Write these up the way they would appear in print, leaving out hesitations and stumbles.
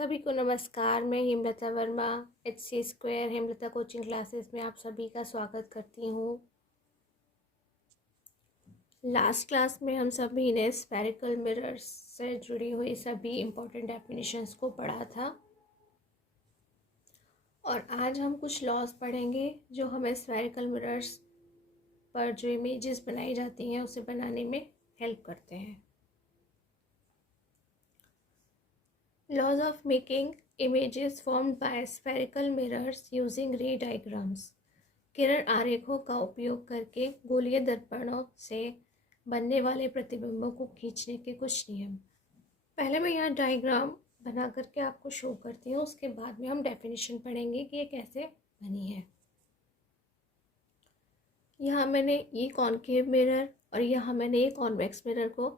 सभी को नमस्कार। मैं Hemlata Verma HC square Hemlata coaching classes में आप सभी का स्वागत करती हूँ। लास्ट क्लास में हम सभी ने स्फेरिकल मिरर्स से जुड़ी हुई सभी इम्पोर्टेंट डेफिनेशंस को पढ़ा था और आज हम कुछ लॉज पढ़ेंगे जो हमें स्फेरिकल मिरर्स पर जो इमेजेस बनाई जाती हैं उसे बनाने में हेल्प करते हैं। Laws of making images formed by spherical mirrors using ray diagrams। किरण आरेखों का उपयोग करके गोलीय दर्पणों से बनने वाले प्रतिबिंबों को खींचने के कुछ नियम। पहले मैं यहाँ डायग्राम बना करके आपको शो करती हूँ, उसके बाद में हम डेफिनेशन पढ़ेंगे कि ये कैसे बनी है। यहाँ मैंने ये कॉनकेव मिरर और यहाँ मैंने ये कॉन्वेक्स मिरर को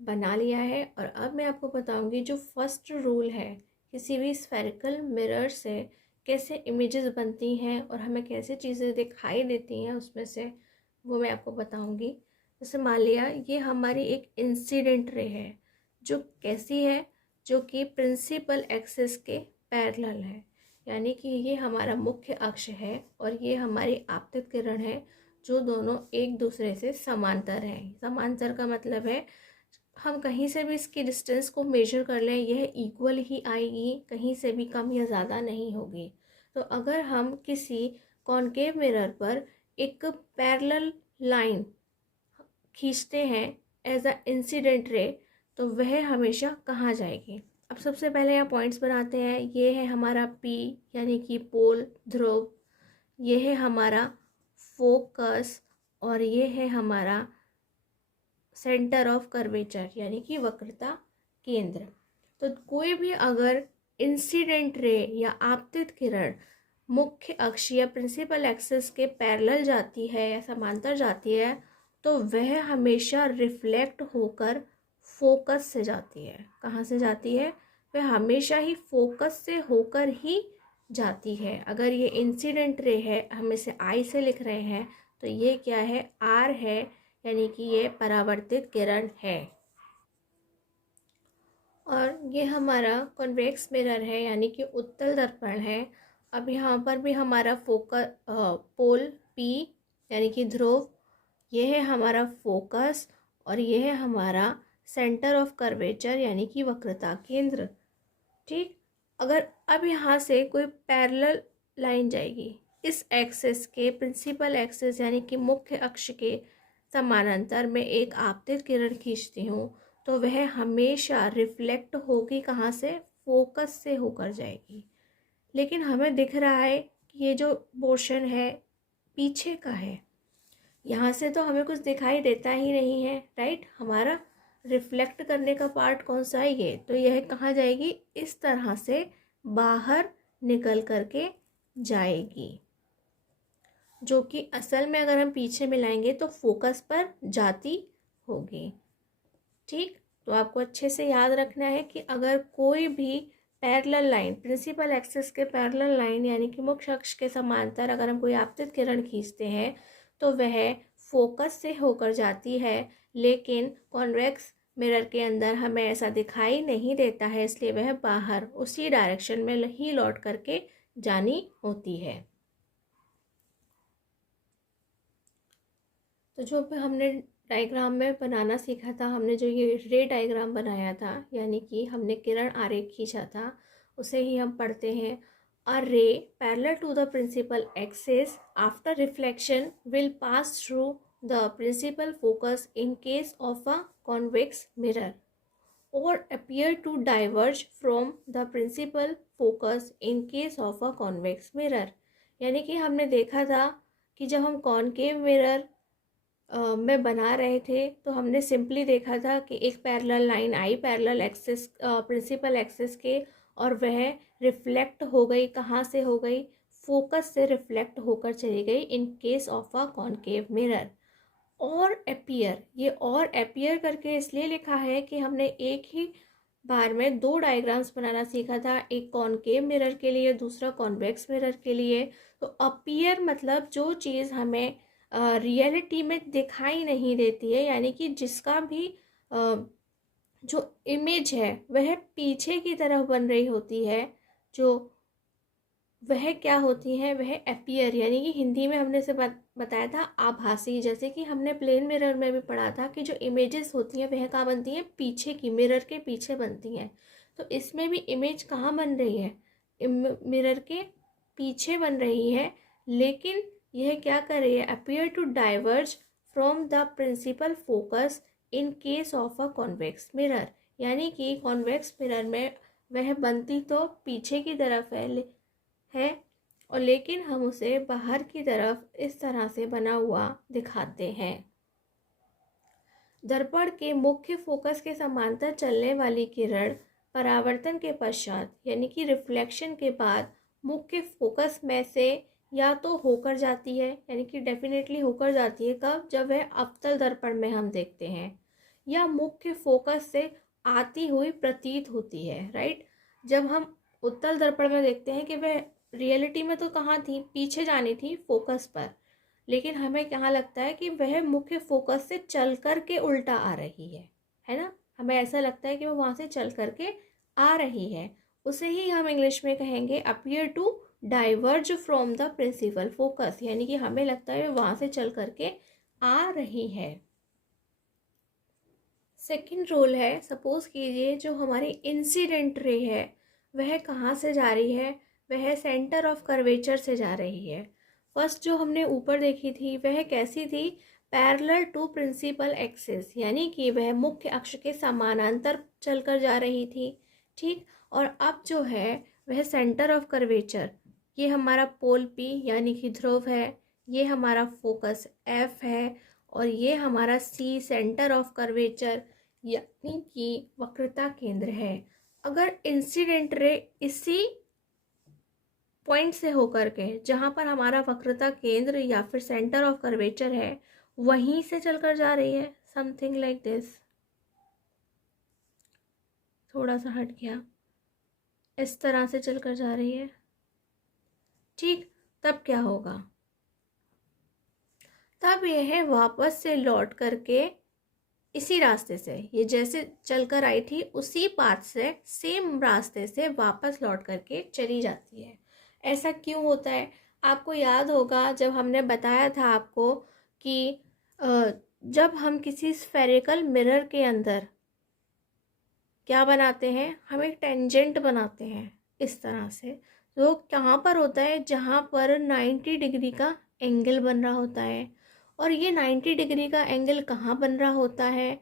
बना लिया है और अब मैं आपको बताऊंगी जो फर्स्ट रूल है किसी भी स्फेरिकल मिरर से कैसे इमेजेस बनती हैं और हमें कैसे चीज़ें दिखाई देती हैं उसमें से वो मैं आपको बताऊंगी। जैसे मान लिया ये हमारी एक इंसिडेंट रे है जो कैसी है, जो कि प्रिंसिपल एक्सिस के पैरेलल है, यानी कि ये हमारा मुख्य अक्ष है और ये हमारी आपतित किरण है जो दोनों एक दूसरे से समांतर हैं। समांतर का मतलब है हम कहीं से भी इसकी डिस्टेंस को मेजर कर लें यह इक्वल ही आएगी, कहीं से भी कम या ज़्यादा नहीं होगी। तो अगर हम किसी कॉनकेव मिरर पर एक पैरेलल लाइन खींचते हैं एज अ इंसिडेंट रे तो वह हमेशा कहाँ जाएगी। अब सबसे पहले यहाँ पॉइंट्स बनाते हैं। ये है हमारा P यानी कि पोल ध्रुव, ये है हमारा फोकस और ये है हमारा सेंटर ऑफ कर्वेचर यानी कि वक्रता केंद्र। तो कोई भी अगर इंसिडेंट रे या आपतित किरण मुख्य अक्ष या प्रिंसिपल एक्सिस के पैरेलल जाती है या समांतर जाती है तो वह हमेशा रिफ्लेक्ट होकर फोकस से जाती है। कहाँ से जाती है? वह हमेशा ही फोकस से होकर ही जाती है। अगर ये इंसिडेंट रे है, हम इसे I से लिख रहे हैं, तो ये क्या है? R है, यानी कि ये परावर्तित किरण है। और ये हमारा कॉन्वेक्स मिरर है यानी कि उत्तल दर्पण है। अब यहाँ पर भी हमारा पोल P यानी कि ध्रुव, ये है हमारा फोकस और ये है हमारा सेंटर ऑफ कर्वेचर यानी कि वक्रता केंद्र। ठीक, अगर अब यहाँ से कोई पैरेलल लाइन जाएगी इस एक्सिस के, प्रिंसिपल एक्सिस यानी कि मुख्य अक्ष के समानांतर में एक आपतित किरण खींचती हूँ तो वह हमेशा रिफ्लेक्ट होगी कहाँ से? फोकस से होकर जाएगी। लेकिन हमें दिख रहा है कि ये जो पोर्शन है पीछे का है, यहाँ से तो हमें कुछ दिखाई देता ही नहीं है, राइट। हमारा रिफ्लेक्ट करने का पार्ट कौन सा है? ये तो यह कहाँ जाएगी? इस तरह से बाहर निकल करके जाएगी, जो कि असल में अगर हम पीछे मिलाएंगे तो फोकस पर जाती होगी। ठीक, तो आपको अच्छे से याद रखना है कि अगर कोई भी पैरेलल लाइन, प्रिंसिपल एक्सिस के पैरेलल लाइन यानी कि मुख्य अक्ष के समांतर अगर हम कोई आपतित किरण खींचते हैं तो वह फोकस से होकर जाती है, लेकिन कॉन्वेक्स मिरर के अंदर हमें ऐसा दिखाई नहीं देता है, इसलिए वह बाहर उसी डायरेक्शन में ही लौट करके जानी होती है। तो जो हमने डायग्राम में बनाना सीखा था, हमने जो ये रे डायग्राम बनाया था यानी कि हमने किरण आरेख खींचा था, उसे ही हम पढ़ते हैं। A ray parallel to the principal axis after reflection will pass through the principal focus in case of a convex mirror और appear to diverge from the principal focus in case of a convex mirror। यानी कि हमने देखा था कि जब हम concave mirror में बना रहे थे तो हमने सिंपली देखा था कि एक पैरेलल लाइन आई पैरेलल एक्सिस प्रिंसिपल एक्सिस के, और वह रिफ्लेक्ट हो गई। कहाँ से हो गई? फोकस से रिफ्लेक्ट होकर चली गई इन case of a concave mirror. और अपीयर, ये और अपीयर करके इसलिए लिखा है कि हमने एक ही बार में दो डायग्राम्स बनाना सीखा था, एक कॉनकेव मिरर के लिए, दूसरा कॉन्वेक्स मिरर के लिए। तो अपीयर मतलब जो चीज़ हमें रियलिटी में दिखाई नहीं देती है, यानी कि जिसका भी जो इमेज है वह पीछे की तरफ बन रही होती है, जो वह क्या होती है, वह अपीयर, यानी कि हिंदी में हमने से बताया था आभासी। जैसे कि हमने प्लेन मिरर में भी पढ़ा था कि जो इमेजेस होती हैं वह कहाँ बनती हैं, पीछे की, मिरर के पीछे बनती हैं। तो इसमें भी इमेज कहाँ बन रही है, मिरर के पीछे बन रही है, लेकिन यह क्या कर रही है, appear to diverge from the principal focus in case of a convex mirror. यानी कि कॉन्वेक्स मिरर में वह बनती तो पीछे की तरफ है और लेकिन हम उसे बाहर की तरफ इस तरह से बना हुआ दिखाते हैं। दर्पण के मुख्य फोकस के समांतर चलने वाली किरण परावर्तन के पश्चात यानी कि रिफ्लेक्शन के बाद मुख्य फोकस में से या तो होकर जाती है, यानी कि डेफिनेटली होकर जाती है, कब, जब वह अवतल दर्पण में हम देखते हैं, या मुख्य फोकस से आती हुई प्रतीत होती है, राइट। जब हम उत्तल दर्पण में देखते हैं कि वह रियलिटी में तो कहाँ थी, पीछे जानी थी फोकस पर, लेकिन हमें कहाँ लगता है कि वह मुख्य फोकस से चल कर के उल्टा आ रही है ना। हमें ऐसा लगता है कि वो वहाँ से चल कर के आ रही है। उसे ही हम इंग्लिश में कहेंगे appear to diverge from the principal focus, यानी कि हमें लगता है वहाँ से चल कर के आ रही है। सेकंड रोल है, सपोज कीजिए जो हमारी इंसिडेंट रे है वह कहाँ से जा रही है, वह सेंटर ऑफ कर्वेचर से जा रही है। फर्स्ट जो हमने ऊपर देखी थी वह कैसी थी, पैरेलल टू प्रिंसिपल एक्सिस, यानी कि वह मुख्य अक्ष के समानांतर चलकर जा रही थी, ठीक। और अब जो है वह सेंटर ऑफ कर्वेचर, ये हमारा पोल पी यानी कि ध्रुव है, ये हमारा फोकस एफ है, और ये हमारा सी सेंटर ऑफ कर्वेचर यानी कि वक्रता केंद्र है। अगर इंसिडेंट रे इसी पॉइंट से होकर के, जहाँ पर हमारा वक्रता केंद्र या फिर सेंटर ऑफ कर्वेचर है, वहीं से चलकर जा रही है, समथिंग लाइक दिस, थोड़ा सा हट गया, इस तरह से चलकर जा रही है, ठीक। तब क्या होगा, तब यह वापस से लौट करके इसी रास्ते से, ये जैसे चलकर आई थी उसी पाथ से, सेम रास्ते से वापस लौट करके चली जाती है। ऐसा क्यों होता है, आपको याद होगा जब हमने बताया था आपको कि जब हम किसी स्फेरिकल मिरर के अंदर क्या बनाते हैं, हम एक टेंजेंट बनाते हैं इस तरह से, तो कहाँ पर होता है, जहाँ पर 90 डिग्री का एंगल बन रहा होता है। और ये 90 डिग्री का एंगल कहाँ बन रहा होता है,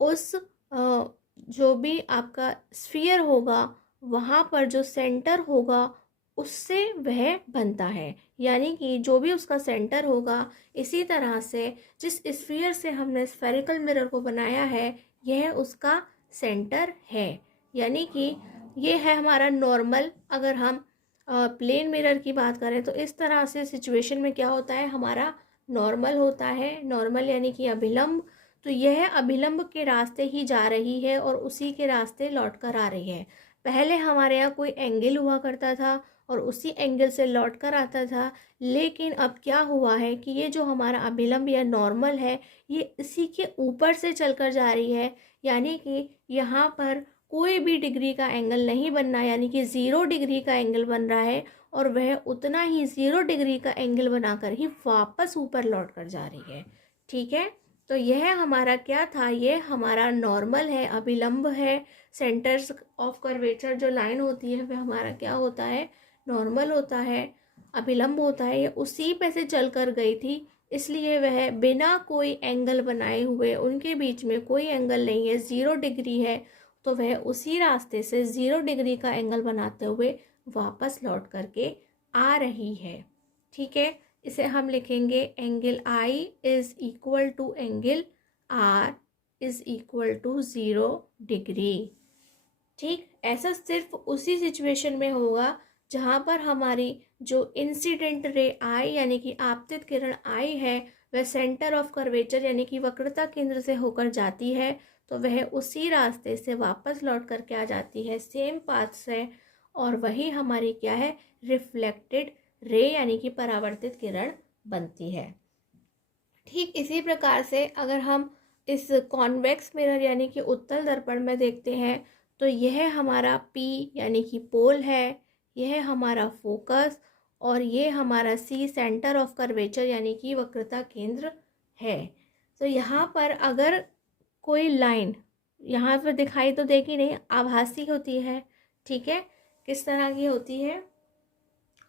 उस जो भी आपका स्फीयर होगा वहाँ पर जो सेंटर होगा उससे वह बनता है। यानी कि जो भी उसका सेंटर होगा, इसी तरह से जिस स्फीयर से हमने स्फेरिकल मिरर को बनाया है यह उसका सेंटर है। यानी कि ये है हमारा नॉर्मल। अगर हम प्लेन मिरर की बात करें तो इस तरह से सिचुएशन में क्या होता है, हमारा नॉर्मल होता है, नॉर्मल यानी कि अभिलंब। तो यह अभिलंब के रास्ते ही जा रही है और उसी के रास्ते लौट कर आ रही है। पहले हमारे यहाँ कोई एंगल हुआ करता था और उसी एंगल से लौट कर आता था, लेकिन अब क्या हुआ है कि ये जो हमारा अभिलंब या नॉर्मल है ये इसी के ऊपर से चलकर जा रही है। यानी कि यहाँ पर कोई भी डिग्री का एंगल नहीं बनना, यानी कि 0 डिग्री का एंगल बन रहा है और वह उतना ही 0 डिग्री का एंगल बनाकर ही वापस ऊपर लौट कर जा रही है, ठीक है। तो यह हमारा क्या था, ये हमारा नॉर्मल है, अभिलंब है। सेंटर्स ऑफ कर्वेचर जो लाइन होती है वह हमारा क्या होता है, नॉर्मल होता है, अभिलंब होता है। ये उसी पे से चल कर गई थी, इसलिए वह बिना कोई एंगल बनाए हुए, उनके बीच में कोई एंगल नहीं है, 0 डिग्री है, तो वह उसी रास्ते से 0 डिग्री का एंगल बनाते हुए वापस लौट करके आ रही है, ठीक है। इसे हम लिखेंगे angle i is equal to angle r is equal to 0 degree, ठीक। ऐसा सिर्फ उसी सिचुएशन में होगा जहाँ पर हमारी जो इंसिडेंट रे आई यानी कि आपतित किरण आई है वह सेंटर ऑफ कर्वेचर यानी कि वक्रता केंद्र से होकर जाती है, तो वह उसी रास्ते से वापस लौट करके आ जाती है, सेम पाथ से, और वही हमारी क्या है, रिफ्लेक्टेड रे यानी कि परावर्तित किरण बनती है। ठीक इसी प्रकार से अगर हम इस कॉन्वेक्स मिरर यानी कि उत्तल दर्पण में देखते हैं तो यह हमारा P यानी कि पोल है, यह हमारा फोकस और ये हमारा C सेंटर ऑफ कर्वेचर यानी कि वक्रता केंद्र है। तो यहाँ पर अगर कोई लाइन यहाँ पर दिखाई तो देगी नहीं, आभासी होती है, ठीक है। किस तरह की होती है?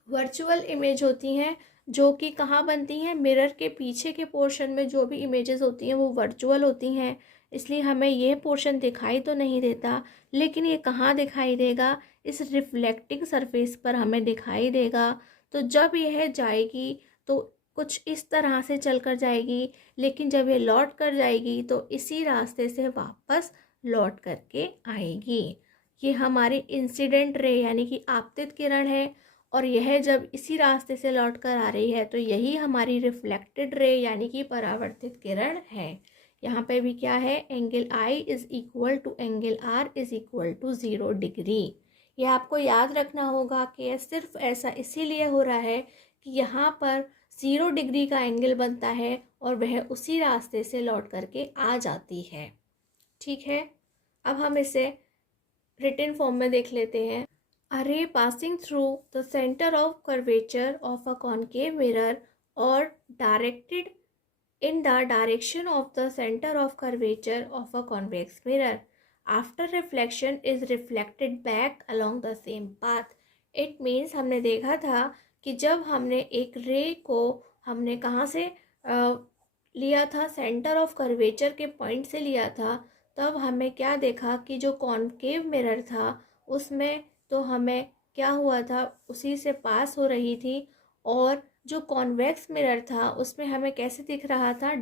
वर्चुअल इमेज होती हैं, जो कि कहाँ बनती हैं? मिरर के पीछे के पोर्शन में जो भी इमेजेस होती हैं वो वर्चुअल होती हैं, इसलिए हमें यह पोर्शन दिखाई तो नहीं देता, लेकिन ये कहाँ दिखाई देगा? इस रिफ्लेक्टिंग सरफेस पर हमें दिखाई देगा। तो जब यह जाएगी तो कुछ इस तरह से चल कर जाएगी, लेकिन जब ये लौट कर जाएगी तो इसी रास्ते से वापस लौट करके आएगी। ये हमारी इंसिडेंट रे यानी कि आपतित किरण है, और यह जब इसी रास्ते से लौट कर आ रही है तो यही हमारी रिफ्लेक्टेड रे यानी कि परावर्तित किरण है। यहाँ पे भी क्या है? Angle i is equal to angle r is equal to 0 degree. यह आपको याद रखना होगा कि यह सिर्फ ऐसा इसीलिए हो रहा है कि यहाँ पर 0 डिग्री का एंगल बनता है और वह उसी रास्ते से लौट करके आ जाती है, ठीक है। अब हम इसे रिटन फॉर्म में देख लेते हैं। A ray passing through the center of curvature of a concave mirror or directed in the direction of the center of curvature of a convex mirror after reflection is reflected back along the same path. It means हमने देखा था कि जब हमने एक रे को हमने कहाँ से लिया था? सेंटर ऑफ कर्वेचर के पॉइंट से लिया था, तब हमें क्या देखा कि जो कॉन्केव मिरर था उसमें तो हमें क्या हुआ था? उसी से पास हो रही थी, और जो कॉन्वेक्स मिरर था उसमें हमें कैसे दिख रहा था?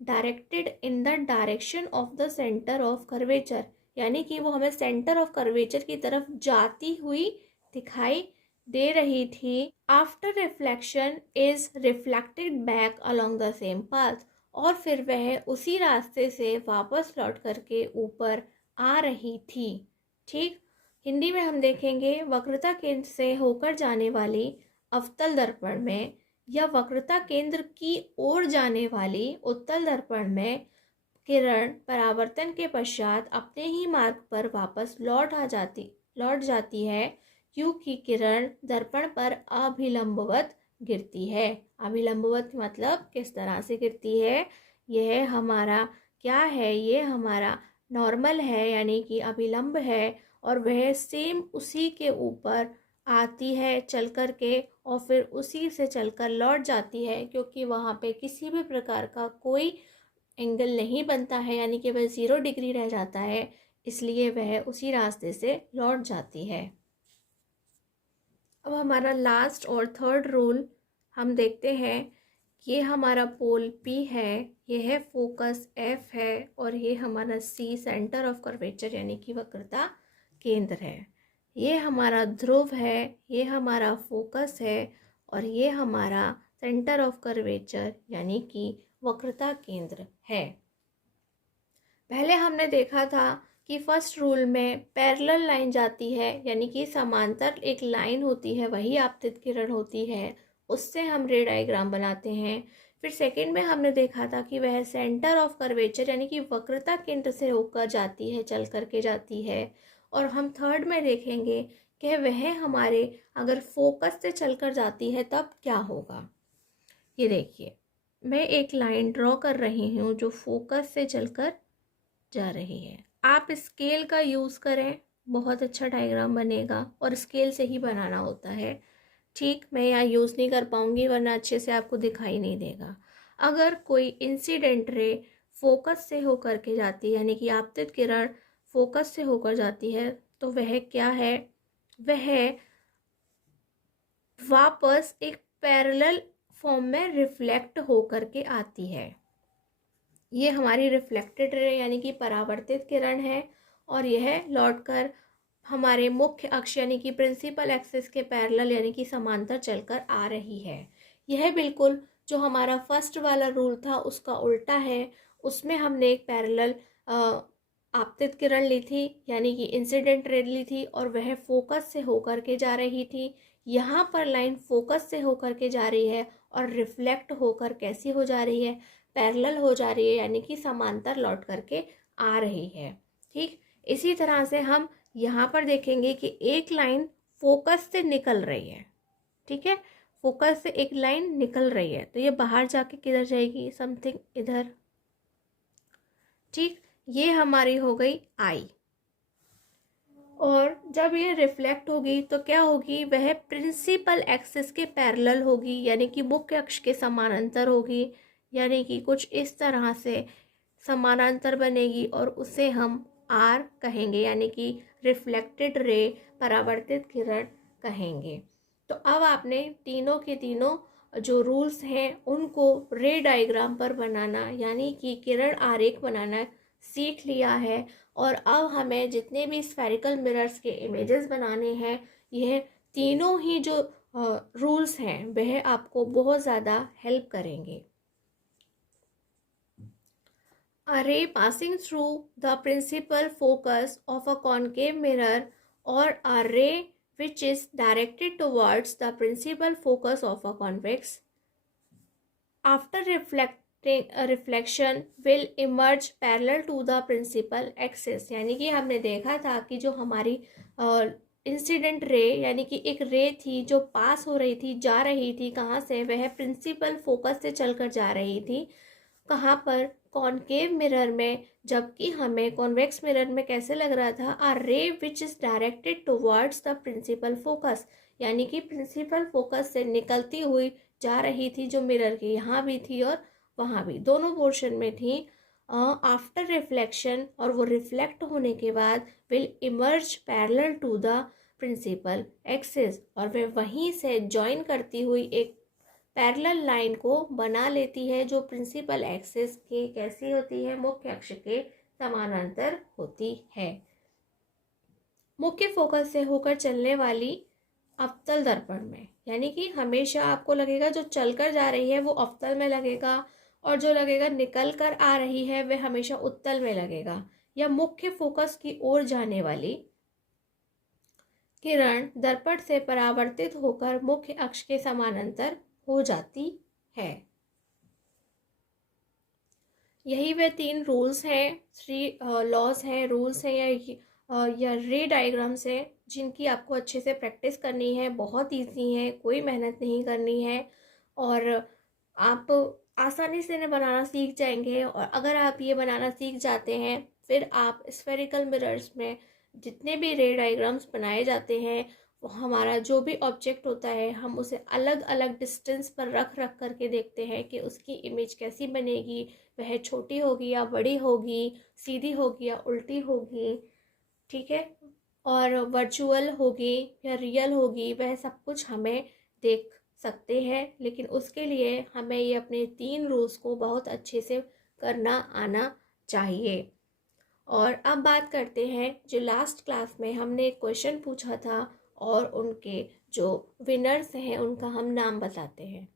Directed in the direction of the centre of curvature, यानी कि वो हमें सेंटर ऑफ कर्वेचर की तरफ जाती हुई दिखाई दे रही थी। After reflection is reflected back along the same path, और फिर वह उसी रास्ते से वापस लौट करके ऊपर आ रही थी, ठीक। हिंदी में हम देखेंगे, वक्रता केंद्र से होकर जाने वाली अवतल दर्पण में या वक्रता केंद्र की ओर जाने वाली उत्तल दर्पण में किरण परावर्तन के पश्चात अपने ही मार्ग पर वापस लौट जाती है, क्योंकि किरण दर्पण पर अभिलंबवत गिरती है। अभिलंबवत मतलब किस तरह से गिरती है? यह हमारा क्या है? ये हमारा नॉर्मल है यानी कि अभिलंब है, और वह सेम उसी के ऊपर आती है चल कर के, और फिर उसी से चलकर लौट जाती है, क्योंकि वहाँ पे किसी भी प्रकार का कोई एंगल नहीं बनता है, यानी कि वह 0 डिग्री रह जाता है, इसलिए वह उसी रास्ते से लौट जाती है। अब हमारा लास्ट और थर्ड रूल हम देखते हैं। ये हमारा पोल P है, यह है फोकस F है, और ये हमारा C सेंटर ऑफ कर्वेचर यानी कि वक्रता केंद्र है। ये हमारा ध्रुव है, ये हमारा फोकस है, और ये हमारा सेंटर ऑफ कर्वेचर यानी कि वक्रता केंद्र है। पहले हमने देखा था कि फर्स्ट रूल में पैरेलल लाइन जाती है, यानी कि समांतर एक लाइन होती है, वही आपतित किरण होती है, उससे हम रे डायग्राम बनाते हैं। फिर सेकंड में हमने देखा था कि वह सेंटर ऑफ कर्वेचर यानी कि वक्रता केंद्र से होकर जाती है, चल करके जाती है। और हम थर्ड में देखेंगे कि वह हमारे अगर फोकस से चलकर जाती है तब क्या होगा। ये देखिए, मैं एक लाइन ड्रॉ कर रही हूँ जो फोकस से चलकर जा रही है। आप स्केल का यूज़ करें, बहुत अच्छा डायग्राम बनेगा, और स्केल से ही बनाना होता है, ठीक। मैं यहाँ यूज़ नहीं कर पाऊँगी वरना अच्छे से आपको दिखाई नहीं देगा। अगर कोई इंसिडेंट रे फोकस से होकर के जाती है, यानी कि आपतित किरण फोकस से होकर जाती है, तो वह क्या है? वह वापस एक पैरेलल फॉर्म में रिफ्लेक्ट होकर के आती है। ये हमारी रिफ्लेक्टेड रे यानी कि परावर्तित किरण है, और यह लौटकर हमारे मुख्य अक्ष यानी कि प्रिंसिपल एक्सिस के पैरेलल यानी कि समांतर चलकर आ रही है। यह बिल्कुल जो हमारा फर्स्ट वाला रूल था उसका उल्टा है। उसमें हमने एक पैरेलल आपतित किरण ली थी, यानी कि इंसिडेंट रे ली थी, और वह फोकस से होकर के जा रही थी। यहाँ पर लाइन फोकस से होकर के जा रही है और रिफ्लेक्ट होकर कैसी हो जा रही है? पैरेलल हो जा रही है, यानी कि समांतर लौट करके आ रही है। ठीक, इसी तरह से हम यहाँ पर देखेंगे कि एक लाइन फोकस से निकल रही है। ठीक है, फोकस से एक लाइन निकल रही है, तो ये बाहर जाके किधर जाएगी, समथिंग इधर। ठीक, ये हमारी हो गई आई। और जब ये रिफ्लेक्ट होगी तो क्या होगी, वह प्रिंसिपल एक्सिस के पैरेलल होगी, यानी कि मुख्य अक्ष के समानांतर होगी, यानी कि कुछ इस तरह से समानांतर बनेगी और उसे हम आर कहेंगे, यानी कि रिफ्लेक्टेड रे, परावर्तित किरण कहेंगे। तो अब आपने तीनों के तीनों जो रूल्स हैं उनको रे डायग्राम पर बनाना, यानी कि किरण आरेख बनाना सीख लिया है। और अब हमें जितने भी स्फेरिकल मिरर्स के इमेजेस बनाने हैं, यह तीनों ही जो रूल्स हैं वह आपको बहुत ज़्यादा हेल्प करेंगे। A ray passing through the principal focus of a concave mirror or a ray which is directed towards the principal focus of a convex after reflection will emerge parallel to the principal axis। यानी कि हमने देखा था कि जो हमारी incident ray, यानी कि एक रे थी जो पास हो रही थी, जा रही थी कहाँ से, वह प्रिंसिपल फोकस से चलकर जा रही थी कहाँ पर, कॉनकेव मिरर में। जबकि हमें कॉन्वेक्स मिरर में कैसे लग रहा था, a ray which is directed towards the principal focus, यानी कि प्रिंसिपल फोकस से निकलती हुई जा रही थी, जो मिरर के यहाँ भी थी और वहाँ भी, दोनों पोर्शन में थी। आफ्टर रिफ्लेक्शन, और वो रिफ्लेक्ट होने के बाद, will emerge parallel to the principal axis, और वे वहीं से ज्वाइन करती हुई एक पैरेलल लाइन को बना लेती है, जो प्रिंसिपल एक्सिस के कैसी होती है, मुख्य अक्ष के समानांतर होती है। मुख्य फोकस से होकर चलने वाली अवतल दर्पण में, यानी कि हमेशा आपको लगेगा जो चलकर जा रही है वो अवतल में लगेगा, और जो लगेगा निकल कर आ रही है वह हमेशा उत्तल में लगेगा। या मुख्य फोकस की ओर जाने वाली किरण दर्पण से परावर्तित होकर मुख्य अक्ष के समानांतर हो जाती है। यही वे तीन रूल्स हैं, थ्री लॉज हैं, रूल्स हैं, या रे डायग्राम्स हैं, जिनकी आपको अच्छे से प्रैक्टिस करनी है। बहुत इजी है, कोई मेहनत नहीं करनी है, और आप आसानी से इन्हें बनाना सीख जाएंगे। और अगर आप ये बनाना सीख जाते हैं, फिर आप स्फेरिकल मिरर्स में जितने भी रे डायग्राम्स बनाए जाते हैं, हमारा जो भी ऑब्जेक्ट होता है, हम उसे अलग अलग डिस्टेंस पर रख रख करके देखते हैं कि उसकी इमेज कैसी बनेगी, वह छोटी होगी या बड़ी होगी, सीधी होगी या उल्टी होगी। ठीक है, और वर्चुअल होगी या रियल होगी, वह सब कुछ हमें देख सकते हैं। लेकिन उसके लिए हमें ये अपने तीन रूल्स को बहुत अच्छे से करना आना चाहिए। और अब बात करते हैं, जो लास्ट क्लास में हमने एक क्वेश्चन पूछा था और उनके जो विनर्स हैं उनका हम नाम बताते हैं।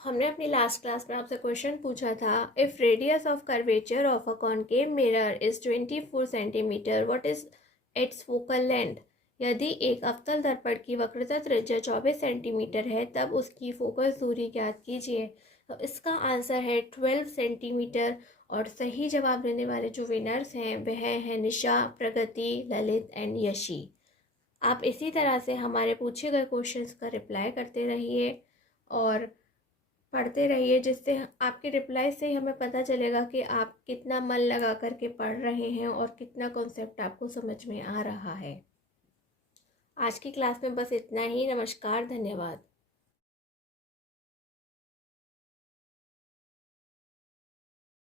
हमने अपनी लास्ट क्लास में आपसे क्वेश्चन पूछा था, if radius of curvature of a concave mirror is 24 centimetre, what is it's focal length. यदि एक अवतल दर्पण की वक्रता त्रिज्या 24 सेंटीमीटर है, तब उसकी फोकस दूरी ज्ञात कीजिए। तो इसका आंसर है 12 सेंटीमीटर। और सही जवाब देने वाले जो विनर्स हैं वह हैं निशा, प्रगति, ललित एंड यशी। आप इसी तरह से हमारे पूछे गए क्वेश्चंस का रिप्लाई करते रहिए और पढ़ते रहिए, जिससे आपके रिप्लाई से हमें पता चलेगा कि आप कितना मन लगा करके पढ़ रहे हैं और कितना कॉन्सेप्ट आपको समझ में आ रहा है। आज की क्लास में बस इतना ही। नमस्कार, धन्यवाद।